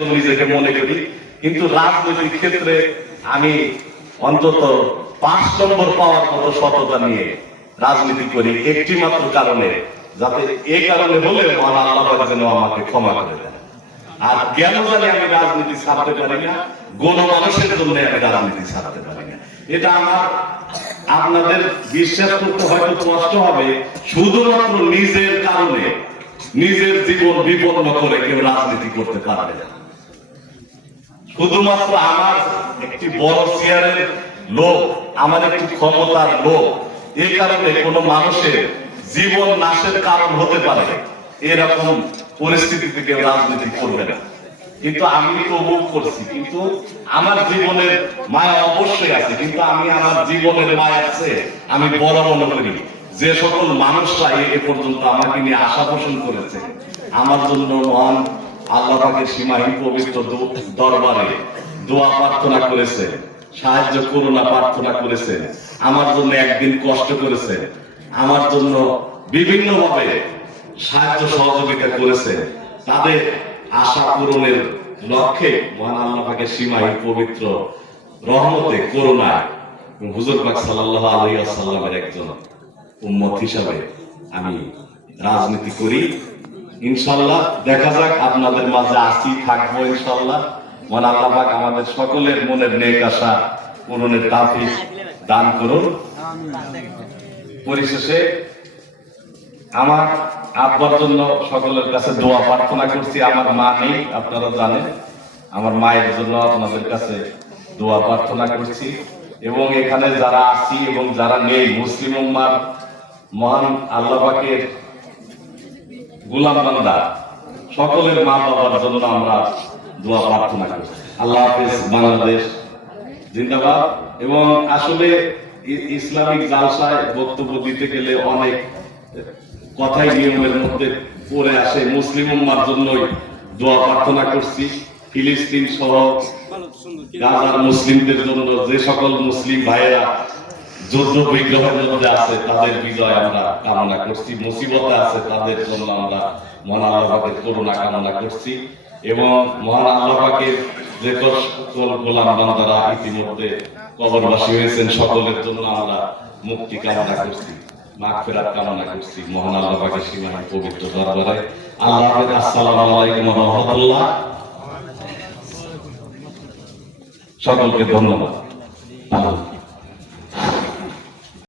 নিজেকে মনে করি, কিন্তু রাজনৈতিক ক্ষেত্রে আমি অন্তত 5 নম্বর পাওয়ার মতো সততা নিয়ে রাজনীতি করি, একটি মাত্র কারণে, যাতে এই কারণে হলে মহান আল্লাহ যেন আমাকে ক্ষমা করে দেন। আর কেন জানি আমি রাজনীতি ছাড়তে পারি না, গণমানুষের জন্য আমি রাজনীতি ছাড়তে পারি না। এটা আমার আপনাদের বিশ্বাস করতে হয়তো কষ্ট হবে, শুধুমাত্র নিজের কারণে নিজের জীবন বিপন্ন করে কেউ রাজনীতি করতে পারবে না। শুধুমাত্র আমার একটি বড় চেয়ারের লোক, আমার একটি ক্ষমতার লোক, এই কারণে কোনো মানুষের জীবন নাশের কারণ হতে পারে, এরকম পরিস্থিতিতে কেউ রাজনীতি করবে না। কিন্তু আমি উপভোগ করছি, কিন্তু আমার জীবনের মায়া অবশ্যই আছে, কিন্তু আমি আমার জীবনের মায়া আছে আমি বড় মনে করি যে সকল মানুষরা এ পর্যন্ত আমাকে নিয়ে আশা পোষণ করেছে, আমার জন্য মহান আল্লাহ পাকের সীমাহীন পবিত্র দরবারে দোয়া প্রার্থনা করেছে, সাহায্য করুণা প্রার্থনা করেছে, আমার জন্য একদিন কষ্ট করেছে, আমার জন্য বিভিন্ন ভাবে সাহায্য সহযোগিতা করেছে, তাদের আশা পূরণের লক্ষ্যে মহান আল্লাহ পাকের সীমাহীন পবিত্র রহমতে করুণায় হুজুর পাক সাল্লাল্লাহু আলাইহি ওয়াসাল্লামের একজন উম্মত হিসাবে আমি রাজনীতি করি। ইনশাআল্লাহ দেখা যাক, আপনাদের মাঝে আসি, থাকবো ইনশাআল্লাহ। মহান আল্লাহ পাক আমাদের সকলের মনের নেক আশা পূরণের তৌফিক দান করুন। পরিশেষে আমার আব্বার জন্য সকলের কাছে দোয়া প্রার্থনা করছি। আমার মা নেই, আপনারা জানেন, আমার মায়ের জন্য আপনাদের কাছে দোয়া প্রার্থনা করছি, এবং এখানে যারা আছি এবং যারা নেই, মুসলিম উম্মার মহান আল্লাহ পাকের গোলাম বান্দা সকলের মা বাবার জন্য আমরা দোয়া প্রার্থনা করছি। আল্লাহ হাফেজ, বাংলাদেশ জিন্দাবাদ। এবং আসলে ইসলামিক জালসায় বক্তব্য দিতে গেলে অনেক কথাই নিয়মের মধ্যে পড়ে আসে। মুসলিম উম্মার জন্যই দোয়া প্রার্থনা করছি, ফিলিস্তিন সহ গাজার মুসলিমদের জন্য, যে সকল মুসলিম ভাইয়েরা যুদ্ধ বিগ্রহের মধ্যে আছে তাদের বিজয় আমরা কামনা করছি, মুসিবতে আছে তাদের জন্য আমরা মহান আল্লাহ পাকের করুণা কামনা করছি, এবং মহান আল্লাহ পাকের যে সকল গোলাম বান্দারা ইতিমধ্যে কবরবাসী হয়েছেন সকলের জন্য আমরা মুক্তি কামনা করছি, মাগফিরাত কামনা করছি মহান আল্লাহ পাকের সীমাহীন পবিত্র দরবারে। আল্লাহ হাফেজ। আসসালামু আলাইকুম ওয়া রাহমাতুল্লাহ। সকলকে ধন্যবাদ।